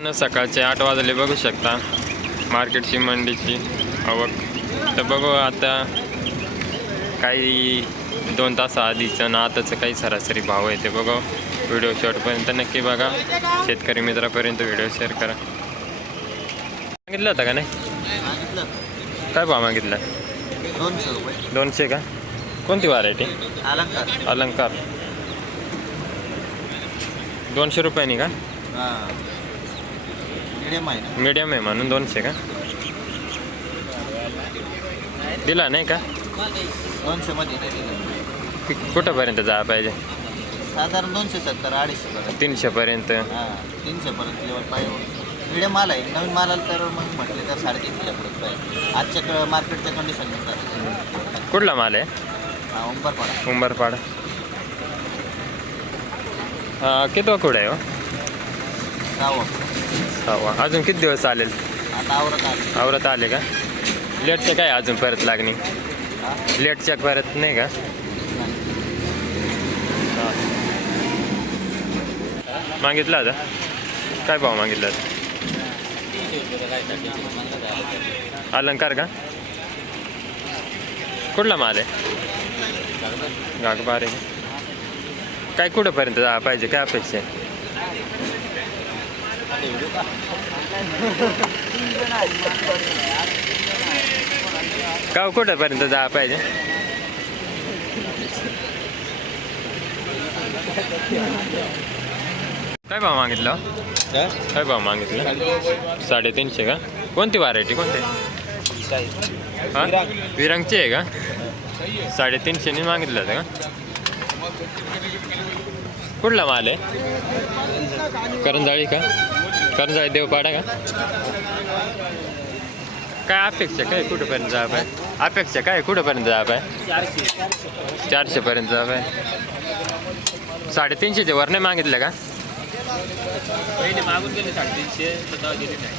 सकाळचे 8 वाजले बघू शकता मार्केटची मंडीची आवक. तर बघू आता काही 2 तास आधीचं ना आताचं काही सरासरी भाव आहे ते बघू. व्हिडिओ शेवटपर्यंत नक्की बघा. शेतकरी मित्रापर्यंत व्हिडिओ शेअर करा. सांगितलं होतं का नाही? काय भाव मागितला? 200 रुपये. 200 का? कोणती व्हरायटी? अलंकार. अलंकार 200 रुपयांनी का? मीडियम आहे ना? मीडियम आहे म्हणून 200 का? दिला नाही का? 200 मध्ये नाही दिलं. कुठंपर्यंत जा पाहिजे? साधारण 270 250 पर्यंत. 300 पर्यंत. 300 पर्यंत लेवल पाहिजे. मीडियम माल आहे. नवीन मालाला तर मग म्हटले तर 350 पर्यंत पाहिजे आजच्या मार्केटच्या कंडिशननुसार. कुठला माल आहे? उंबरपाडा. उंबरपाडा. किती कुठं आहे हो? 6वा. अजून किती दिवस चालेल? आता आवरत आवरत आले का? लेटचं काय अजून परत लागणे? लेटच्या परत नाही का? मागितला आता काय भाव मागितला? अलंकार का? कुठला माल आहे? गागबार आहे. काय कुठंपर्यंत जा पाहिजे? काय अपेक्षा आहे? का कुठंपर्यंत जा पाहिजे? काय भाव मागितला? काय भाव मागितलं? 350 का? कोणती व्हरायटी? कोणती? हां विरांगची आहे का? 350 मागितलं होतं का? कुठला माल आहे? करंजाळी का? करंजाळी देवपाडा का? काय अपेक्षा काय कुठंपर्यंत जा पाय? अपेक्षा काय कुठंपर्यंत जा पाय? 400 पर्यंत जा पाय. 350च्या वर नाही मागितलं का? पहिले मागून गेले 350 गेले नाही.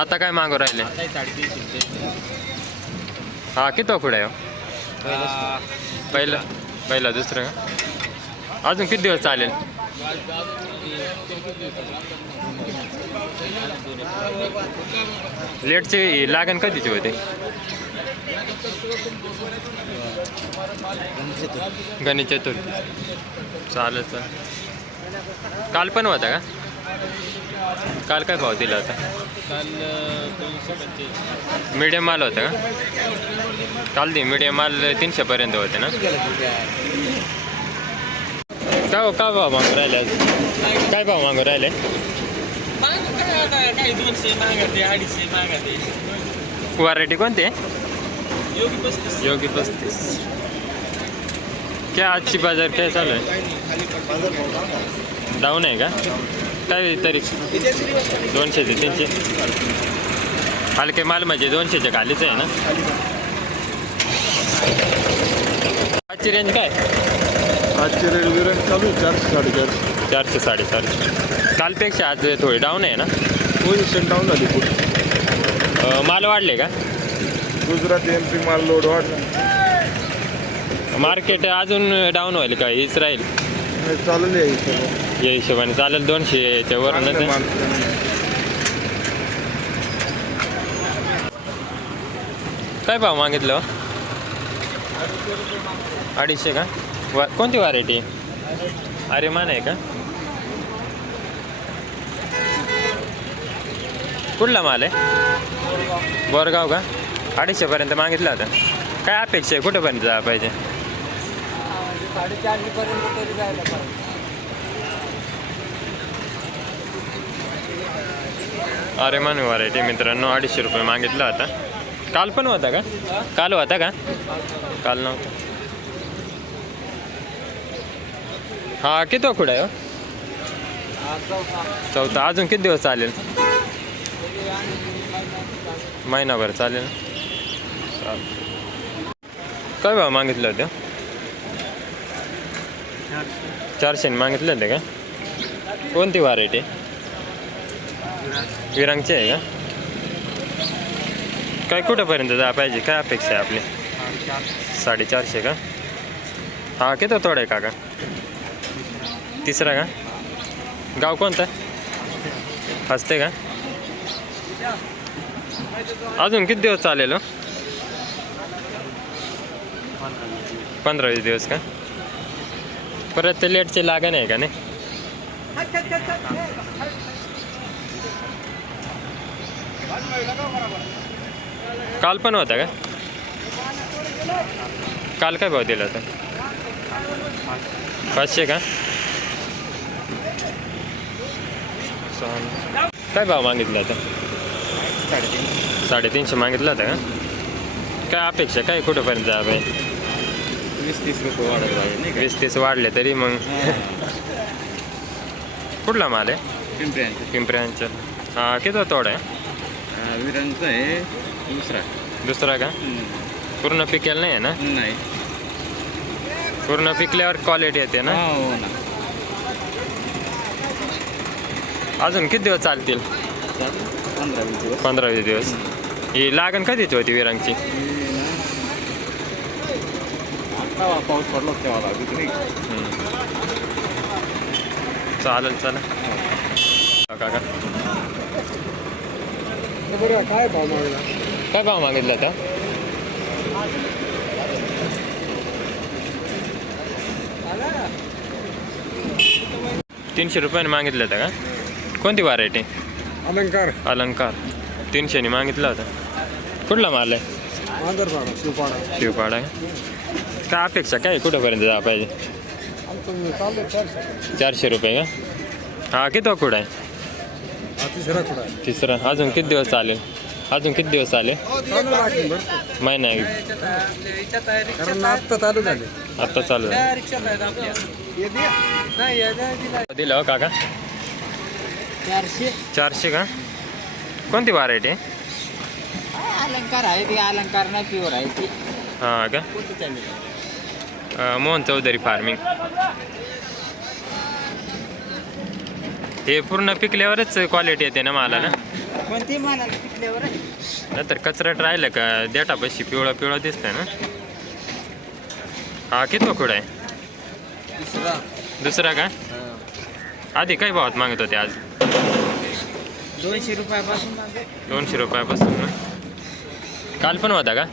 आता काय मागू राहिले? 350. हा किती पुढे आहे? पहिला दुसरं का? अजून किती दिवस चालेल? लेटची लागण कधीची होते? गणेश चतुर्थी. चालेल. काल पण होता का? काल काय भाव दिला होता? काल 245. मीडियम माल होता का? काल मीडियम माल 300 पर्यंत होते ना? काय भाव मागू राहिले आज? काय भाव मागू राहिले? काही 200 मागते 250 मागते. व्हरायटी कोणती आहे? योगी 35. योगी 35. क्या आजची बाजार काय चालू आहे? डाऊन आहे का? काय तरी 200 ते 300 हलके माल म्हणजे 200च्या खालीच आहे ना? आजची रेंज काय? आजचे रेट विरंग चालू आहे 400 450. 400 450. कालपेक्षा आज थोडी डाऊन आहे ना? पोझिशन डाऊन झाली पुढे. माल वाढले का? गुजरात MP माल लोड वाढला. मार्केट अजून डाऊन होईल का? हीच राहील चालू आहे सगळं. या हिशोबाने चालेल. 200च्या वरनच काय भाव मागितलं? 250 का? कोणती व्हरायटी? अरे मान आहे का? कुठला माल आहे? बोरगाव का? 250 पर्यंत मागितलं होतं. काय अपेक्षा आहे कुठंपर्यंत जा पाहिजे? 450 पर्यंत तरी जायला पाहिजे. अरे मान व्हरायटी मित्रांनो 250 रुपये मागितला होता. काल पण होता का? काल होता का? काल नव्हता. हा किती कुठं आहे हो? 4था. अजून किती दिवस चालेल? महिनाभर चालेल. काय भाव मागितलं होतं? 400 मागितलं होतं का? कोणती व्हरायटी? विरांगची आहे का? काय कुठंपर्यंत जा पाहिजे? काय अपेक्षा आहे आपली? 450 का? हा किती थोडं आहे काका? 3रा का? गाव कोणतं? हसते का? अजून किती दिवस चालेल हो? 15-20 दिवस का? परत ते लेटचे लागण आहे का नाही? काल पण होता का? काल काय भाव दिला होता? 500 का? काय भाव मागितला होता? 350 मागितला होता का? काय अपेक्षा काय कुठंपर्यंत जा बाई? 20-30 रुपये वाढत आहे नाही 20-30 वाढले तरी मग कुठला माल आहे? पिंपऱ्यांचा. हा किती तोड आहे? विरांचा आहे दुसरा का? पूर्ण पिकेल नाही आहे ना? नाही पूर्ण पिकल्यावर क्वालिटी येते ना? हो ना. अजून किती दिवस चालतील? 15-20 दिवस. ही लागण कधीची होती विरांगची? पाऊस पडलो तेव्हा लागली नाही. चालेल चला काका. काय भाव मागला? काय भाव मागितला आता? ₹300 मागितलं होतं का? कोणती व्हरायटी? अलंकार अलंकार. 300 मागितला होता. कुठला माल आहे? मांजरपाडा शिवपाडा. शिवपाडा आहे. काय अपेक्षा काय कुठंपर्यंत जा पाहिजे? आमचं चाललं 400 रुपये का? हा किती कुठं आहे? तिसरा कुठं आहे? तिसरा. अजून किती दिवस चालेल? महिना आहे. कारण आत्ता चालू झाले. आत्ता चालू आहे. दिलं हो काका? 400 का? कोणती व्हरायटी आहे? अलंकार आहे ती, अलंकार नाही प्युअर आहे ती. हां का? मोहन चौधरी फार्मिंग. हे पूर्ण पिकल्यावरच क्वालिटी येते ना मालाला? कोणती मालाला पिकल्यावर आहे? नंतर कचरट राहिलं का देठापाशी पिवळं पिवळं दिसतंय ना? हा किती कुठं आहे? दुसरा का? आधी काय भावात मागत होते आज? 200 रुपयापासून 200 रुपयापासून ना? काल पण होता का?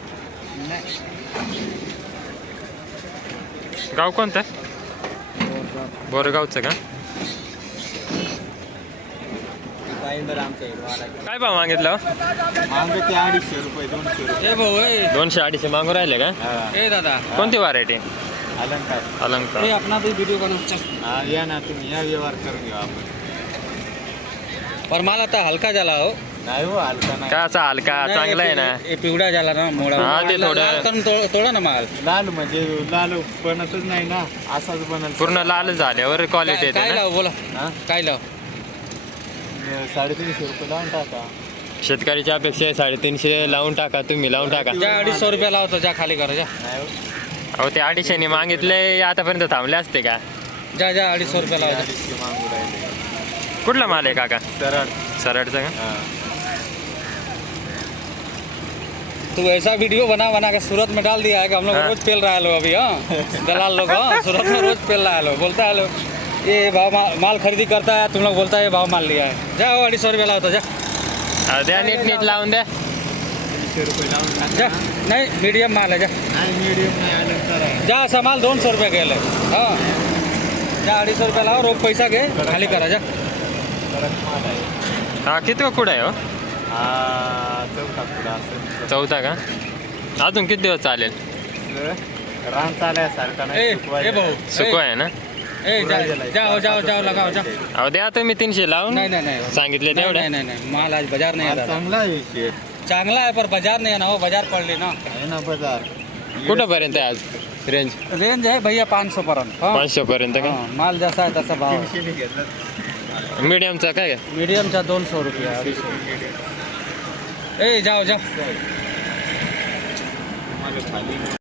गाव कोणतं? बोरगावचं का? काय भाव मागितलं? आमचं ते 250 रुपये 200 रुपये. 200-250 मागून राहिले का? दादा कोणती व्हरायटी? अलंकार. अलंकार. अपना भी वीडियो बनवचा. या ना तुम्ही या व्यवहार करून घेऊ आपण. पर माल आता हलका झाला हो. नाही हो हलका नाही. का असा हलका चांगला आहे ना? हे पिवळा झाला ना मोडा. हा, ते थोडं- लाल करून तोडा ना माल. लाल म्हणजे लाल बनतच नाही ना, असाच बनल. पूर्ण लाल झाल्यावर क्वालिटी येते काय ना? लाव बोला हा? काय लाव? 350 रुपये लावून टाका. शेतकऱ्याची अपेक्षा आहे 350 लावून टाका. तुम्ही लावून टाका. ज्या 250 रुपये लावतो ज्या खाली करा जा. नाही हो. अहो ते 250 मागितले आतापर्यंत थांबले असते का? ज्या 250 रुपये लावा जा. 250 मागू राहिले. कुठला माल आहे काका? सरळ. सरडचा का? हा. तू ऐसा वीडियो बना के सूरत में डाल दिया है कि हम लोग हाँ। रोज पेल रहा है लोग अभी। हाँ दलाल लोग हाँ सूरत में रोज पेल रहा है लोग, बोलता है लोग ये भाव माल खरीदी करता है, तुम लोग बोलता है ये भाव माल लिया है। जाओ 250 रुपये लाओ तो जा अहो, द्या नीट लावून द्या. 200 रुपये लावून टाका. जा नहीं मीडियम माल है जा नाही मीडियम नाही अलंकार आहे. जा असा माल 200 रुपये गेले. हाँ जा 250 रुपये लाओ, रोख पैसा घे खाली करा जा. कडक माल आहे. हा किती कुठं आहे हो? हा चौथा पुढा असेल. 14 का? अजून किती दिवस चालेल? रान चालायसारखा ए नाही. ए भाऊ सुको आहे ना? ए जाओ जाओ जाओ लगाओ जा. अहो द्या तुम्ही 300 लावून. नहीं सांगितले नहीं तेवढे. नहीं माल आज बाजार नहीं आ रहा. चांगला आहे शेत. चांगला है पर बाजार नहीं है ना, वो बाजार पडली ना. आहे ना बाजार. कुठंपर्यंत आहे आज रेंज? रेंज है भैया 500 पर्यंत. हाँ. 500 पर्यंत का? हाँ, माल जसा आहे तसा भाव. 300 ने घेतलं. मीडियमचा काय आहे? मीडियमचा 200 रुपया. ए जाओ जाओ मला खाली